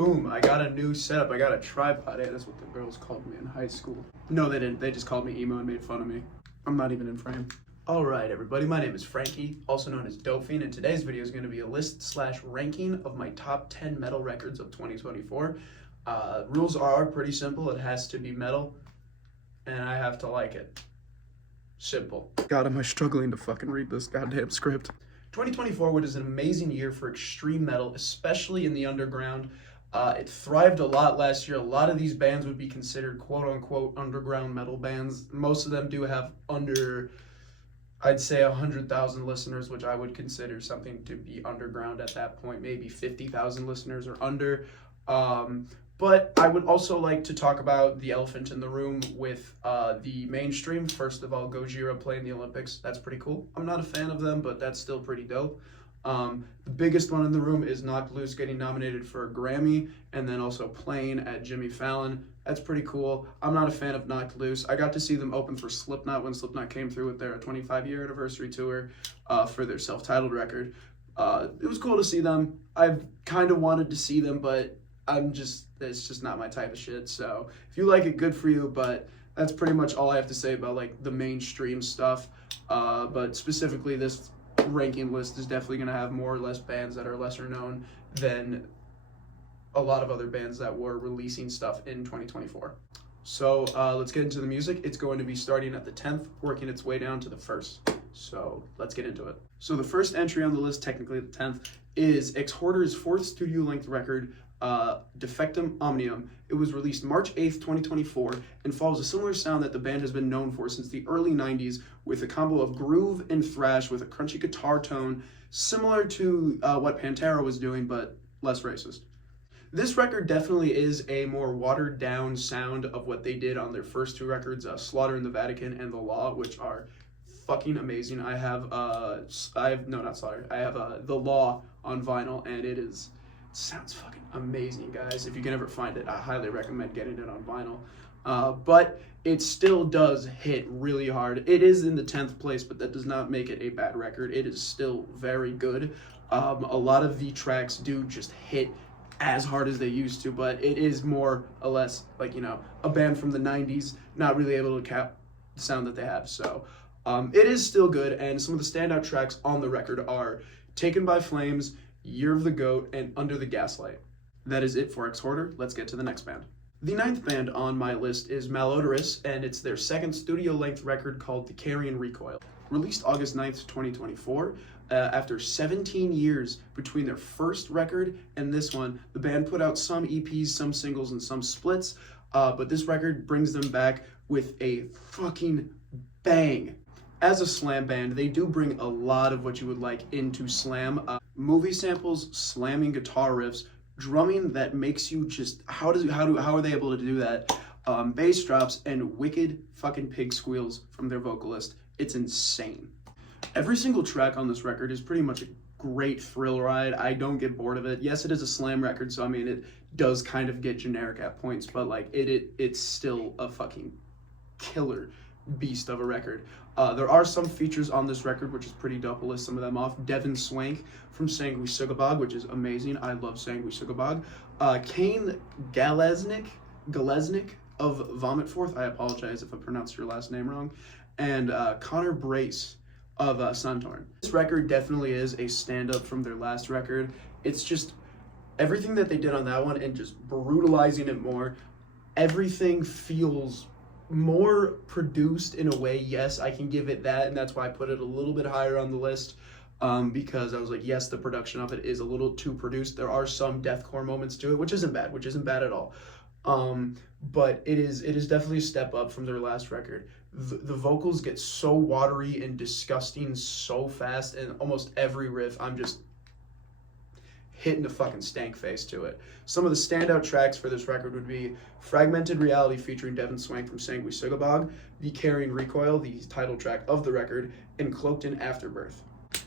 Boom, I got a new setup. I got a tripod. Hey, that's what the girls called me in high school. No, they didn't. They just called me emo and made fun of me. I'm not even in frame. All right, everybody. My name is Frankie, also known as Dope Fiend, and today's video is going to be a list/ranking of my top 10 metal records of 2024. Rules are pretty simple. It has to be metal, and I have to like it. Simple. God, am I struggling to fucking read this goddamn script. 2024 was an amazing year for extreme metal, especially in the underground. It thrived a lot last year. A lot of these bands would be considered quote-unquote underground metal bands. Most of them do have under, I'd say, 100,000 listeners, which I would consider something to be underground at that point. Maybe 50,000 listeners or under. But I would also like to talk about the elephant in the room with the mainstream. First of all, Gojira playing the Olympics. That's pretty cool. I'm not a fan of them, but that's still pretty dope. The biggest one in the room is Knocked Loose getting nominated for a Grammy and then also playing at Jimmy Fallon. That's pretty cool. I'm not a fan of Knocked Loose. I got to see them open for Slipknot when Slipknot came through with their 25-year anniversary tour for their self-titled record. It was cool to see them. I've kind of wanted to see them, but it's just not my type of shit. So if you like it, good for you, but that's pretty much all I have to say about like the mainstream stuff. But specifically this ranking list is definitely going to have more or less bands that are lesser known than a lot of other bands that were releasing stuff in 2024. So let's get into the music. It's going to be starting at the 10th, working its way down to the 1st. So let's get into it. So the first entry on the list, technically the 10th, is Exhorder's 4th studio-length record, Defect, Omnium. It was released March 8th, 2024, and follows a similar sound that the band has been known for since the early 90s, with a combo of groove and thrash with a crunchy guitar tone, similar to what Pantera was doing, but less racist. This record definitely is a more watered down sound of what they did on their first two records, Slaughter in the Vatican and The Law, which are fucking amazing. I have The Law on vinyl, and it sounds fucking amazing, guys. If you can ever find it, I highly recommend getting it on vinyl. But it still does hit really hard. It is in the 10th place, but that does not make it a bad record. It is still very good. A lot of the tracks do just hit as hard as they used to, but it is more or less like, a band from the 90s not really able to cap the sound that they have. So it is still good, and some of the standout tracks on the record are Taken by Flames, Year of the Goat, and Under the Gaslight. That is it for Exhorder. Let's get to the next band. The 9th band on my list is Malodorous, and it's their 2nd studio-length record called the Carian Recoil. Released August 9th, 2024, after 17 years between their first record and this one, the band put out some EPs, some singles, and some splits, but this record brings them back with a fucking bang. As a slam band, they do bring a lot of what you would like into slam. Movie samples, slamming guitar riffs, drumming that makes you just, how are they able to do that? Bass drops and wicked fucking pig squeals from their vocalist. It's insane. Every single track on this record is pretty much a great thrill ride. I don't get bored of it. Yes, it is a slam record, so I mean, it does kind of get generic at points, but like it's still a fucking killer beast of a record. There are some features on this record which is pretty dope. I'll list some of them off. Devin Swank from Sanguis Sugabog, which is amazing. I love Sanguis Sugabog. Kane Galesnik of Vomit Forth. I apologize if I pronounced your last name wrong. And Connor Brace of Suntorn. This record definitely is a stand-up from their last record. It's just everything that they did on that one and just brutalizing it more. Everything feels more produced in a way. Yes, I can give it that, and that's why I put it a little bit higher on the list, because I was like, yes, the production of it is a little too produced. There are some deathcore moments to it, which isn't bad at all. But it is definitely a step up from their last record. The vocals get so watery and disgusting so fast, and almost every riff I'm just hitting a fucking stank face to it. Some of the standout tracks for this record would be Fragmented Reality featuring Devin Swank from Sanguis Sugabog, the Carian Recoil, the title track of the record, and Cloaked in Afterbirth.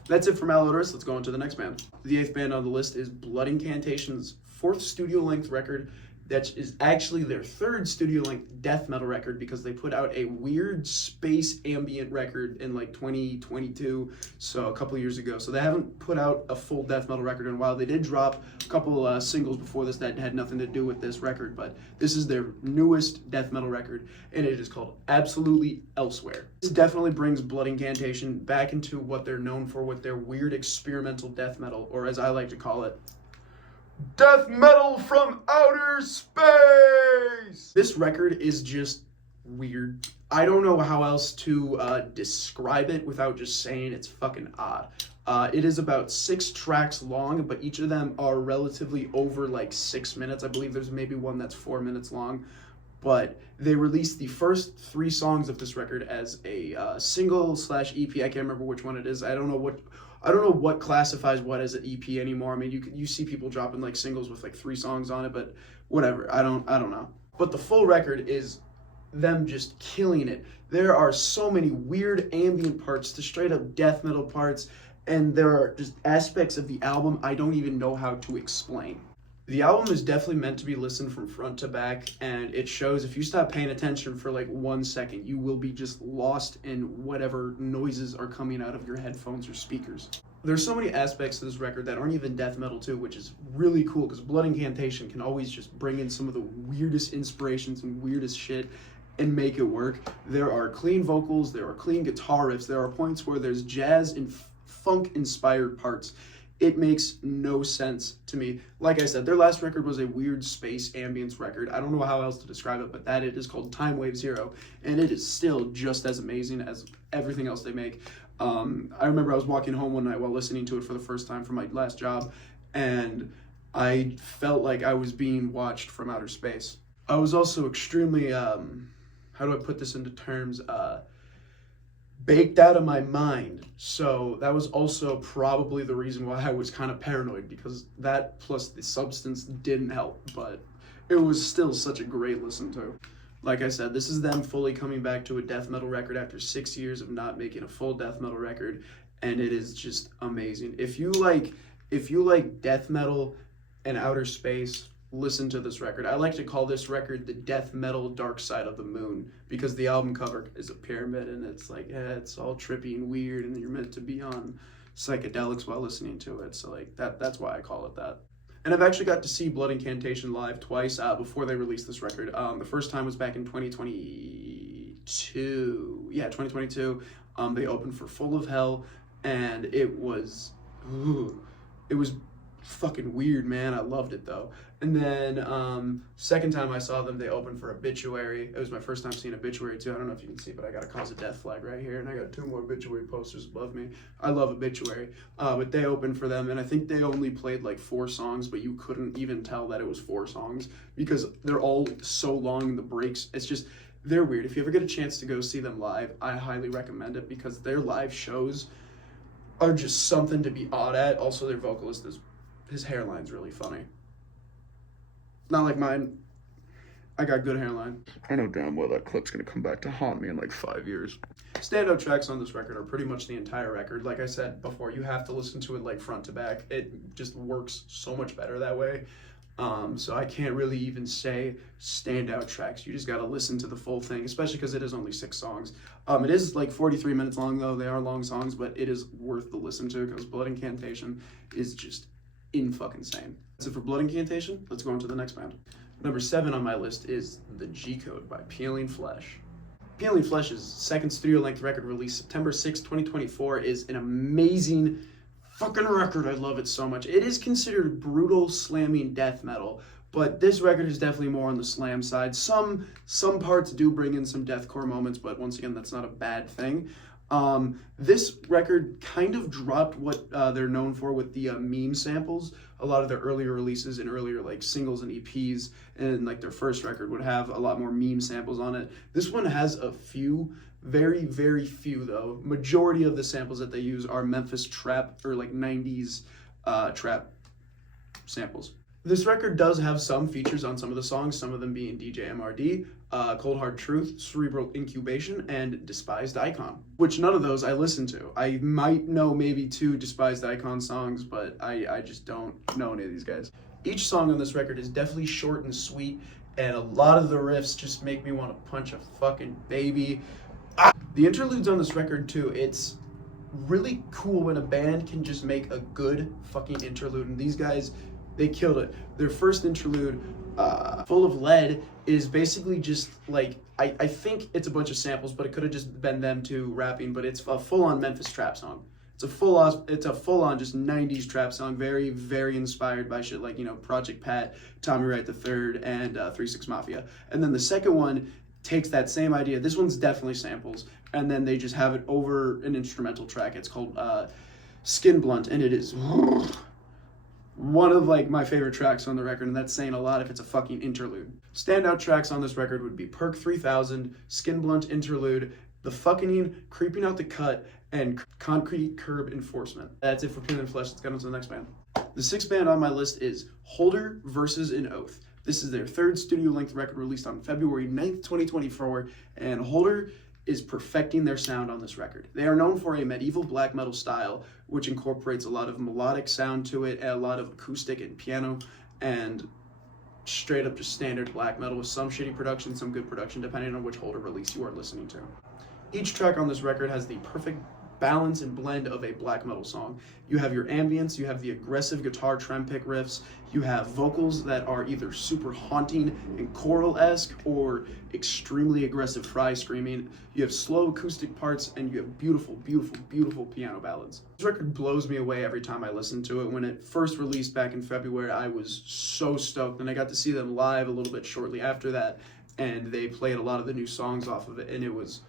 That's it for Malodorous. Let's go on to the next band. The 8th band on the list is Blood Incantation's 4th studio-length record, That is actually their third studio-length death metal record because they put out a weird space ambient record in like 2022, so a couple years ago. So they haven't put out a full death metal record in a while. They did drop a couple singles before this that had nothing to do with this record, but this is their newest death metal record, and it is called Absolutely Elsewhere. This definitely brings Blood Incantation back into what they're known for with their weird experimental death metal, or as I like to call it, death metal from outer space! This record is just weird. I don't know how else to describe it without just saying it's fucking odd. It is about 6 tracks long, but each of them are relatively over like 6 minutes. I believe there's maybe one that's 4 minutes long. But they released the first 3 songs of this record as a single/EP. I can't remember which one it is. I don't know what classifies what as an EP anymore. I mean, you see people dropping like singles with like 3 songs on it, but whatever. I don't know. But the full record is them just killing it. There are so many weird ambient parts to straight up death metal parts, and there are just aspects of the album I don't even know how to explain. The album is definitely meant to be listened from front to back, and it shows if you stop paying attention for like 1 second, you will be just lost in whatever noises are coming out of your headphones or speakers. There's so many aspects to this record that aren't even death metal too, which is really cool because Blood Incantation can always just bring in some of the weirdest inspirations and weirdest shit and make it work. There are clean vocals, there are clean guitar riffs, there are points where there's jazz and funk-inspired parts. It makes no sense to me. Like I said, their last record was a weird space ambience record. I don't know how else to describe it, but that it is called Time Wave Zero, and it is still just as amazing as everything else they make. I remember I was walking home one night while listening to it for the first time from my last job, and I felt like I was being watched from outer space. I was also extremely, how do I put this into terms, baked out of my mind. So that was also probably the reason why I was kind of paranoid, because that plus the substance didn't help, but it was still such a great listen to. Like I said, this is them fully coming back to a death metal record after 6 years of not making a full death metal record, and it is just amazing. If you like death metal and outer space, listen to this record. I like to call this record the death metal dark side of the moon, because the album cover is a pyramid and it's like, it's all trippy and weird and you're meant to be on psychedelics while listening to it. So like that's why I call it that. And I've actually got to see Blood Incantation live twice before they released this record. The first time was back in 2022. Yeah, 2022. They opened for Full of Hell, and it was fucking weird, man. I loved it though. And then second time I saw them, they opened for Obituary. It was my first time seeing Obituary too. I don't know if you can see, but I got a Cause of Death flag right here, and I got 2 more Obituary posters above me. I love Obituary. But they opened for them, and I think they only played like 4 songs, but you couldn't even tell that it was 4 songs because they're all so long in the breaks. It's just, they're weird. If you ever get a chance to go see them live, I highly recommend it because their live shows are just something to be awed at. Also, their vocalist his hairline's really funny. Not like mine. I got good hairline. I know damn well that clip's gonna come back to haunt me in like 5 years. Standout tracks on this record are pretty much the entire record. Like I said before, you have to listen to it like front to back. It just works so much better that way. So I can't really even say standout tracks. You just gotta listen to the full thing, especially because it is only 6 songs. It is like 43 minutes long though. They are long songs, but it is worth the listen to because Blood Incantation is just in-fucking-sane. So for Blood Incantation, let's go on to the next band. Number 7 on my list is The G-Code by Peeling Flesh. Peeling Flesh's second studio-length record released September 6, 2024 is an amazing fucking record. I love it so much. It is considered brutal slamming death metal, but this record is definitely more on the slam side. Some parts do bring in some deathcore moments, but once again, that's not a bad thing. This record kind of dropped what they're known for with the meme samples. A lot of their earlier releases and earlier like singles and EPs and like their first record would have a lot more meme samples on it. This one has a few, very, very few though. Majority of the samples that they use are Memphis trap or like 90s trap samples. This record does have some features on some of the songs, some of them being DJ MRD, Cold Hard Truth, Cerebral Incubation, and Despised Icon, which none of those I listen to. I might know maybe 2 Despised Icon songs, but I just don't know any of these guys. Each song on this record is definitely short and sweet, and a lot of the riffs just make me want to punch a fucking baby. The interludes on this record too, it's really cool when a band can just make a good fucking interlude, and these guys, they killed it. Their first interlude, Full of Lead, is basically just like, I think it's a bunch of samples, but it could have just been them two rapping, but it's a full-on Memphis trap song. It's a full-on just 90s trap song, very, very inspired by shit like, you know, Project Pat, Tommy Wright III, and 3 6 Mafia. And then the second one takes that same idea. This one's definitely samples, and then they just have it over an instrumental track. It's called Skin Blunt, and it is one of like my favorite tracks on the record, and that's saying a lot if it's a fucking interlude. Standout tracks on this record would be Perk 3000, Skin Blunt Interlude, The Fucking, Creeping Out the Cut, and Concrete Curb Enforcement. That's it for Pin and Flesh. Let's get on to the next band. The sixth band on my list is Holder versus an Oath. This is their third studio-length record released on February 9th, 2024, and Holder is perfecting their sound on this record. They are known for a medieval black metal style, which incorporates a lot of melodic sound to it, and a lot of acoustic and piano, and straight up just standard black metal with some shitty production, some good production, depending on which Holder release you are listening to. Each track on this record has the perfect balance and blend of a black metal song. You have your ambience, you have the aggressive guitar trem pick riffs, you have vocals that are either super haunting and choral-esque or extremely aggressive fry screaming. You have slow acoustic parts, and you have beautiful, beautiful, beautiful piano ballads. This record blows me away every time I listen to it. When it first released back in February, I was so stoked, and I got to see them live a little bit shortly after that, and they played a lot of the new songs off of it, and it was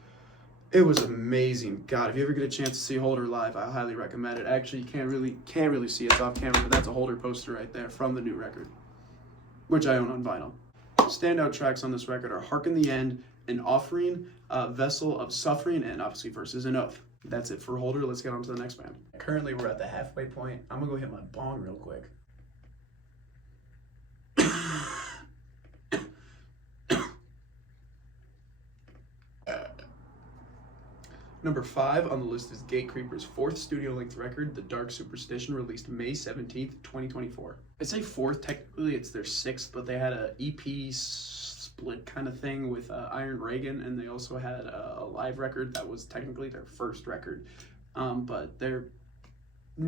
amazing. God, if you ever get a chance to see Holder live, I highly recommend it. Actually, you can't really see it off camera, but that's a Holder poster right there from the new record, which I own on vinyl. Standout tracks on this record are Harken the End, An Offering, Vessel of Suffering, and obviously Versus an Oath. That's it for Holder. Let's get on to the next band. Currently, we're at the halfway point. I'm gonna go hit my bong real quick. Number 5 on the list is Gatecreeper's fourth studio-length record, The Dark Superstition, released May 17th, 2024. I say fourth, technically it's their sixth, but they had a EP split kind of thing with Iron Reagan, and they also had a live record that was technically their first record, but they're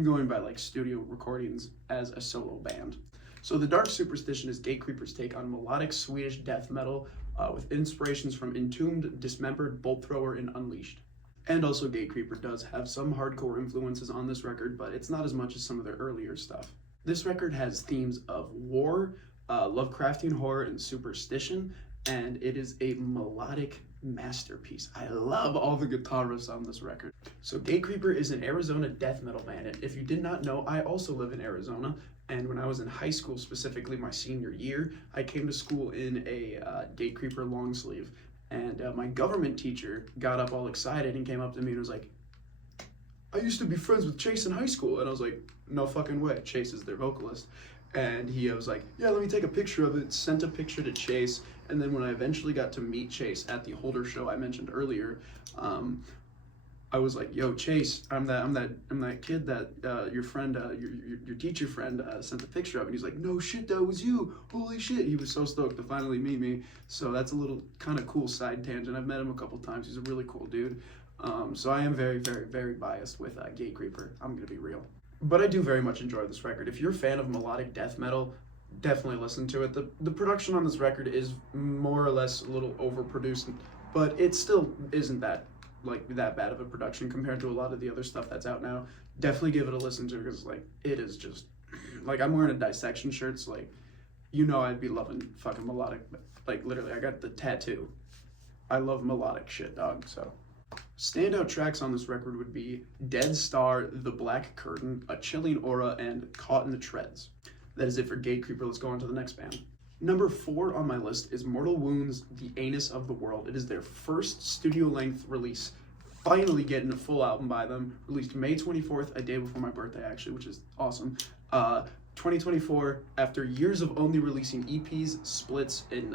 going by like studio recordings as a solo band. So The Dark Superstition is Gatecreeper's take on melodic Swedish death metal with inspirations from Entombed, Dismembered, Bolt Thrower, and Unleashed. And also Gatecreeper does have some hardcore influences on this record, but it's not as much as some of their earlier stuff. This record has themes of war, Lovecraftian horror, and superstition, and it is a melodic masterpiece. I love all the guitar riffs on this record. So Gatecreeper is an Arizona death metal band, and if you did not know, I also live in Arizona, and when I was in high school, specifically my senior year, I came to school in a Gatecreeper long sleeve. And my government teacher got up all excited and came up to me and was like, I used to be friends with Chase in high school. And I was like, no fucking way. Chase is their vocalist. And he was like, yeah, let me take a picture of it. Sent a picture to Chase. And then when I eventually got to meet Chase at the Holder show I mentioned earlier, I was like, yo, Chase, I'm that kid that your friend, your teacher friend sent the picture of. And he's like, no shit, that was you. Holy shit. He was so stoked to finally meet me. So that's a little kind of cool side tangent. I've met him a couple times. He's a really cool dude. So I am very, very, very biased with Gatecreeper. I'm going to be real. But I do very much enjoy this record. If you're a fan of melodic death metal, definitely listen to it. The production on this record is more or less a little overproduced, but it still isn't that bad of a production compared to a lot of the other stuff that's out now. Definitely give it a listen to, because like it is just like, I'm wearing a Dissection shirt, so like, you know, I'd be loving fucking melodic. Like literally, I got the tattoo. I love melodic shit, dog. So standout tracks on this record would be Dead Star, The Black Curtain, A Chilling Aura, and Caught in the Treads. That is it for Gatecreeper. Let's go on to the next band. Number 4 on my list is Mortal Wounds, The Anus of the World. It is their first studio-length release, finally getting a full album by them. Released May 24th, a day before my birthday, actually, which is awesome. 2024, after years of only releasing EPs, splits, and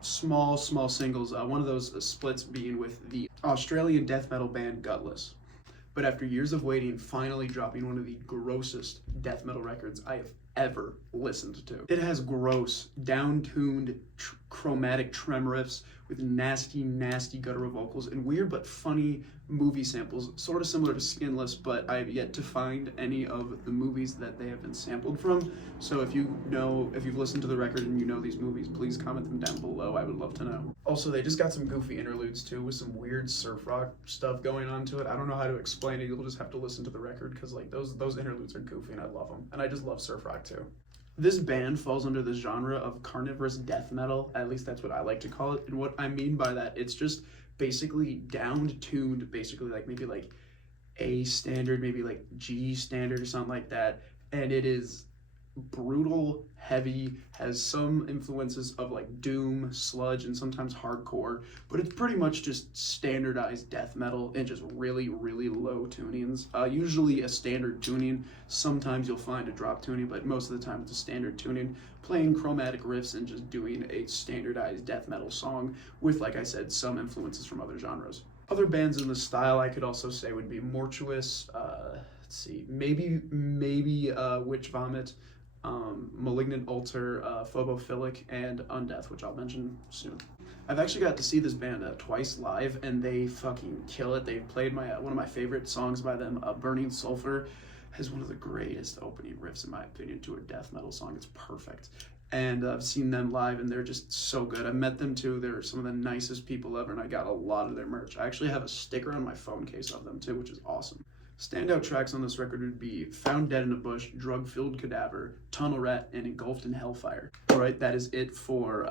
small singles, one of those splits being with the Australian death metal band Gutless. But after years of waiting, finally dropping one of the grossest death metal records I have ever listened to. It has gross, down-tuned, chromatic trem riffs with nasty, nasty guttural vocals and weird but funny movie samples, sort of similar to Skinless, but I've yet to find any of the movies that they have been sampled from. So if you've listened to the record and you know these movies, please comment them down below. I would love to know. Also, they just got some goofy interludes too with some weird surf rock stuff going on to it. I don't know how to explain it. You'll just have to listen to the record because like those interludes are goofy and I love them. And I just love surf rock too. This band falls under the genre of carnivorous death metal. At least that's what I like to call it. And what I mean by that, it's just basically down-tuned, basically like maybe like A standard, maybe like G standard or something like that. And it is brutal, heavy, has some influences of like doom, sludge, and sometimes hardcore, but it's pretty much just standardized death metal and just really, really low tunings. Usually a standard tuning. Sometimes you'll find a drop tuning, but most of the time it's a standard tuning, playing chromatic riffs and just doing a standardized death metal song with, like I said, some influences from other genres. Other bands in the style I could also say would be Mortuous, let's see, maybe Witch Vomit, Malignant Altar, Phobophilic, and Undeath, which I'll mention soon. I've actually got to see this band twice live, and they fucking kill it. They played one of my favorite songs by them, Burning Sulfur, has one of the greatest opening riffs, in my opinion, to a death metal song. It's perfect. And I've seen them live, and they're just so good. I met them too. They're some of the nicest people ever, and I got a lot of their merch. I actually have a sticker on my phone case of them too, which is awesome. Standout tracks on this record would be Found Dead in a Bush, Drug-Filled Cadaver, Tunnel Rat, and Engulfed in Hellfire. Alright, that is it for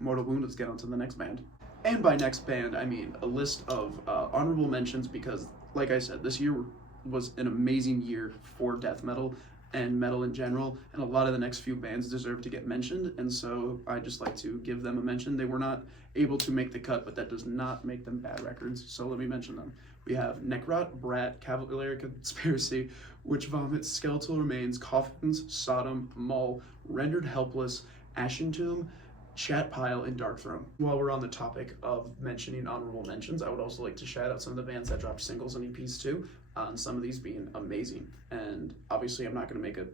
Mortal Wound. Let's get on to the next band. And by next band, I mean a list of honorable mentions because, like I said, this year was an amazing year for death metal and metal in general, and a lot of the next few bands deserve to get mentioned, and so I just like to give them a mention. They were not able to make the cut, but that does not make them bad records, so let me mention them. We have Necrot, Brat, Cavalier Conspiracy, Witch Vomit, Skeletal Remains, Coffins, Sodom, Mull, Rendered Helpless, Ashen Tomb, Chat Pile, and Dark Throne. While we're on the topic of mentioning honorable mentions, I would also like to shout out some of the bands that dropped singles and EPs too, some of these being amazing. And obviously I'm not going to make a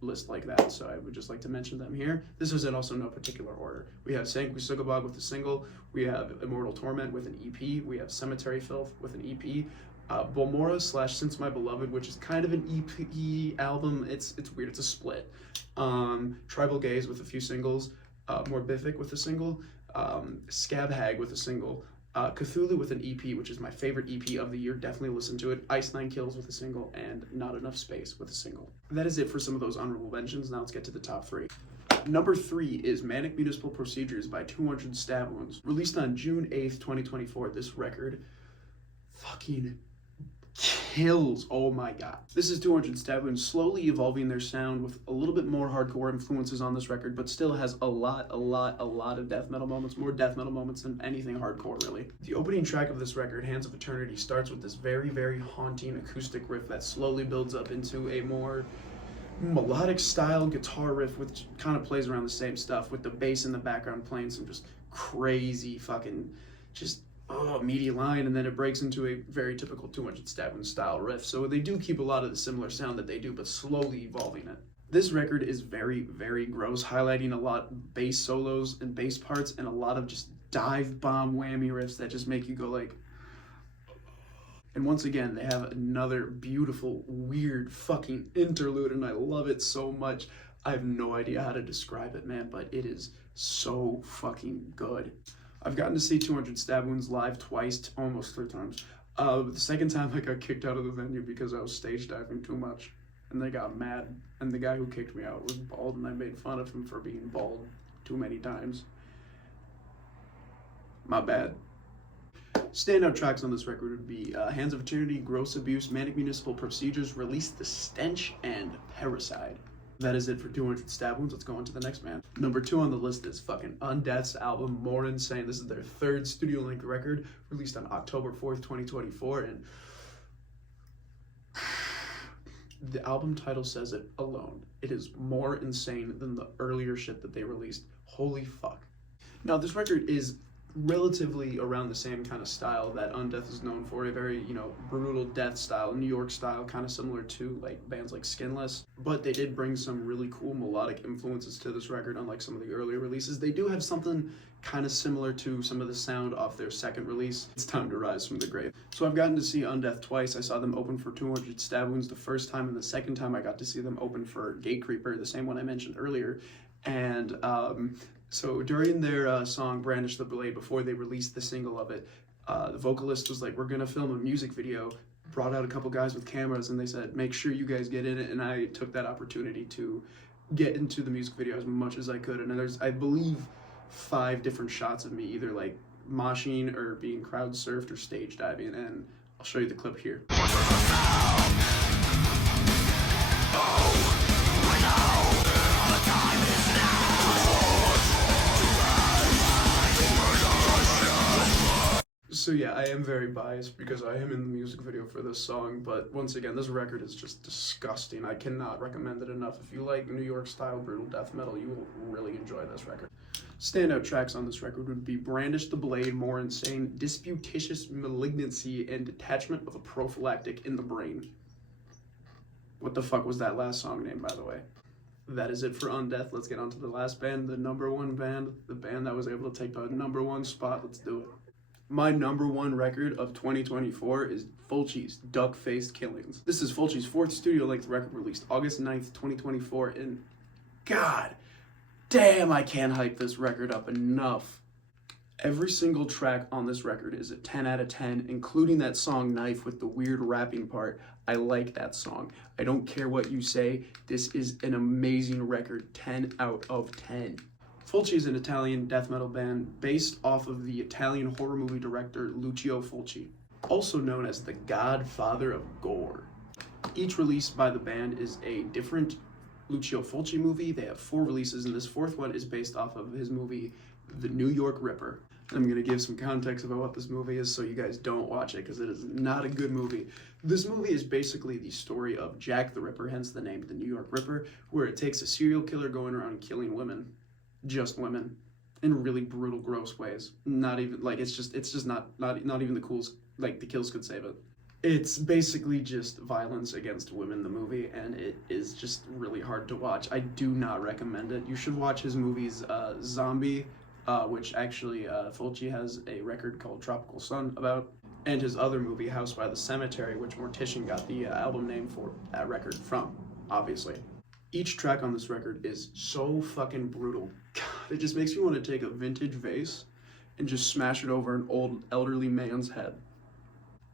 list like that, so I would just like to mention them here. This is in also no particular order. We have Sanguis Sugabog with a single, we have Immortal Torment with an EP, we have Cemetery Filth with an EP, Bomora / Since My Beloved, which is kind of an EP album. It's weird, it's a split. Tribal Gaze with a few singles, Morbific with a single, Scab Hag with a single, Cthulhu with an EP, which is my favorite EP of the year, definitely listen to it, Ice Nine Kills with a single, and Not Enough Space with a single. That is it for some of those honorable mentions. Now let's get to the top 3. Number 3 is Manic Municipal Procedures by 200 Stab Wounds. Released on June 8th, 2024, this record fucking kills. Oh my god. This is 200 Stab Wounds slowly evolving their sound with a little bit more hardcore influences on this record, but still has a lot of death metal moments, more death metal moments than anything hardcore really. The opening track of this record, Hands of Eternity, starts with this very, very haunting acoustic riff that slowly builds up into a more melodic style guitar riff, which kind of plays around the same stuff with the bass in the background playing some just crazy fucking just meaty line, and then it breaks into a very typical 200 Stab Wounds style riff. So they do keep a lot of the similar sound that they do, but slowly evolving it. This record is very, very gross, highlighting a lot of bass solos and bass parts and a lot of just dive bomb whammy riffs that just make you go like... And once again, they have another beautiful, weird fucking interlude, and I love it so much. I have no idea how to describe it, man, but it is so fucking good. I've gotten to see 200 Stab Wounds live twice, almost 3 times. The second time I got kicked out of the venue because I was stage diving too much, and they got mad, and the guy who kicked me out was bald, and I made fun of him for being bald too many times. My bad. Standout tracks on this record would be Hands of Eternity, Gross Abuse, Manic Municipal Procedures, Release the Stench, and Parricide. That is it for 200 Stab Wounds. Let's go on to the next band. Number 2 on the list is fucking Undeath's album, More Insane. This is their 3rd studio-length record, released on October 4th, 2024, and the album title says it alone. It is more insane than the earlier shit that they released. Holy fuck. Now, this record is relatively around the same kind of style that Undeath is known for, a very, you know, brutal death style, New York style, kind of similar to like bands like Skinless. But they did bring some really cool melodic influences to this record, unlike some of the earlier releases. They do have something kind of similar to some of the sound off their second release, It's Time to Rise from the Grave. So I've gotten to see Undeath twice. I saw them open for 200 Stab Wounds the first time, and the second time I got to see them open for Gatecreeper, the same one I mentioned earlier. And so during their song Brandish the Blade, before they released the single of it, the vocalist was like, we're gonna film a music video, brought out a couple guys with cameras, and they said, make sure you guys get in it. And I took that opportunity to get into the music video as much as I could. And there's, I believe, 5 different shots of me either like moshing or being crowd surfed or stage diving, and I'll show you the clip here. So yeah, I am very biased because I am in the music video for this song, but once again, this record is just disgusting. I cannot recommend it enough. If you like New York style brutal death metal, you will really enjoy this record. Standout tracks on this record would be Brandish the Blade, More Insane, Disputitious Malignancy, and Detachment of a Prophylactic in the Brain. What the fuck was that last song name, by the way? That is it for Undeath. Let's get on to the last band, the #1 band, the band that was able to take the #1 spot. Let's do it. My #1 record of 2024 is Fulci's Duck-Faced Killings. This is Fulci's 4th studio-length record released August 9th, 2024, and god damn, I can't hype this record up enough. Every single track on this record is a 10 out of 10, including that song Knife with the weird rapping part. I like that song. I don't care what you say, this is an amazing record, 10 out of 10. Fulci is an Italian death metal band based off of the Italian horror movie director Lucio Fulci, also known as the Godfather of Gore. Each release by the band is a different Lucio Fulci movie. They have 4 releases, and this 4th one is based off of his movie, The New York Ripper. I'm going to give some context about what this movie is so you guys don't watch it, because it is not a good movie. This movie is basically the story of Jack the Ripper, hence the name The New York Ripper, where it takes a serial killer going around killing women. Just women, in really brutal, gross ways. Not even like it's just not even the coolest, like the kills could save it. It's basically just violence against women, the movie, and it is just really hard to watch. I do not recommend it. You should watch his movies Zombie, which actually Fulci has a record called Tropical Sun about, and his other movie House by the Cemetery, which Mortician got the album name for that record from, obviously. Each track on this record is so fucking brutal. God, it just makes me want to take a vintage vase and just smash it over an old elderly man's head.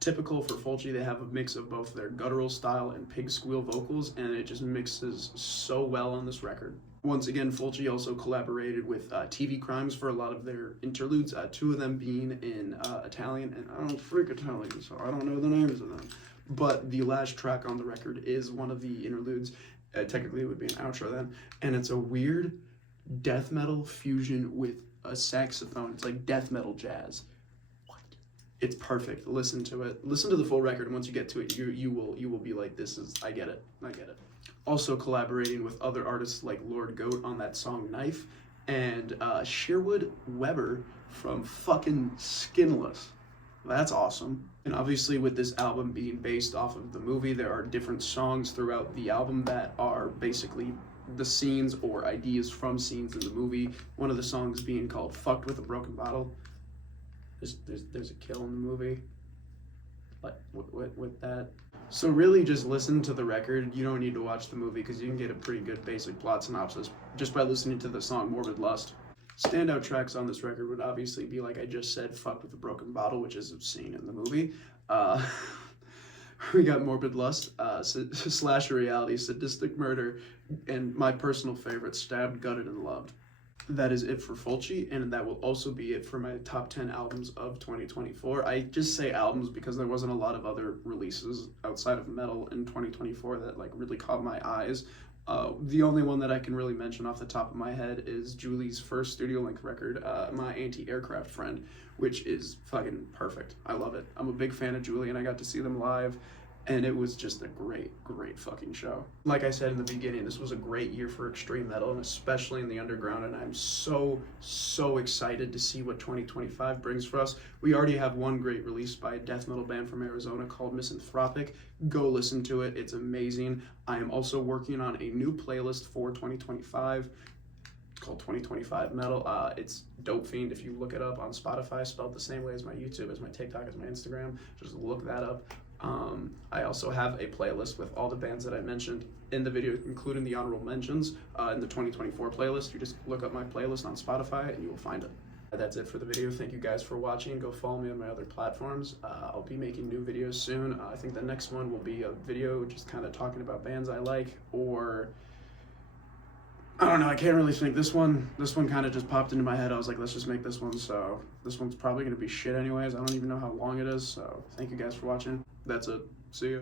Typical for Fulci, they have a mix of both their guttural style and pig squeal vocals, and it just mixes so well on this record. Once again, Fulci also collaborated with TV Crimes for a lot of their interludes, 2 of them being in Italian, and I don't freak Italian, so I don't know the names of them. But the last track on the record is one of the interludes. Technically, it would be an outro then, and it's a weird death metal fusion with a saxophone. It's like death metal jazz. What? It's perfect. Listen to it. Listen to the full record, and once you get to it, you will be like, this is, I get it. Also collaborating with other artists like Lord Goat on that song Knife, and Sherwood Weber from fucking Skinless. That's awesome. And obviously with this album being based off of the movie, there are different songs throughout the album that are basically the scenes or ideas from scenes in the movie. One of the songs being called Fucked with a Broken Bottle. There's a kill in the movie. Like with that. So really just listen to the record. You don't need to watch the movie because you can get a pretty good basic plot synopsis just by listening to the song Morbid Lust. Standout tracks on this record would obviously be, like I just said, Fucked with a Broken Bottle, which is obscene in the movie. We got Morbid Lust, Slasher Reality, Sadistic Murder, and my personal favorite, Stabbed, Gutted, and Loved. That is it for Fulci, and that will also be it for my top 10 albums of 2024. I just say albums because there wasn't a lot of other releases outside of metal in 2024 that like really caught my eyes. The only one that I can really mention off the top of my head is Julie's first studio-length record, My Anti-Aircraft Friend, which is fucking perfect. I love it. I'm a big fan of Julie, and I got to see them live, and it was just a great fucking show. Like I said in the beginning, this was a great year for extreme metal, and especially in the underground, and I'm so excited to see what 2025 brings for us. We already have one great release by a death metal band from Arizona called Misanthropic. Go listen to it, it's amazing. I am also working on a new playlist for 2025. It's called 2025 Metal. It's Dope Fiend. If you look it up on Spotify, spelled the same way as my YouTube, as my TikTok, as my Instagram, just look that up. I also have a playlist with all the bands that I mentioned in the video, including the honorable mentions in the 2024 playlist. You just look up my playlist on Spotify and you will find it. That's it for the video. Thank you guys for watching. Go follow me on my other platforms. I'll be making new videos soon. I think the next one will be a video just kind of talking about bands I like, or I don't know, I can't really think. This one kind of just popped into my head. I was like, let's just make this one. So this one's probably going to be shit anyways. I don't even know how long it is. So thank you guys for watching. That's it. See ya.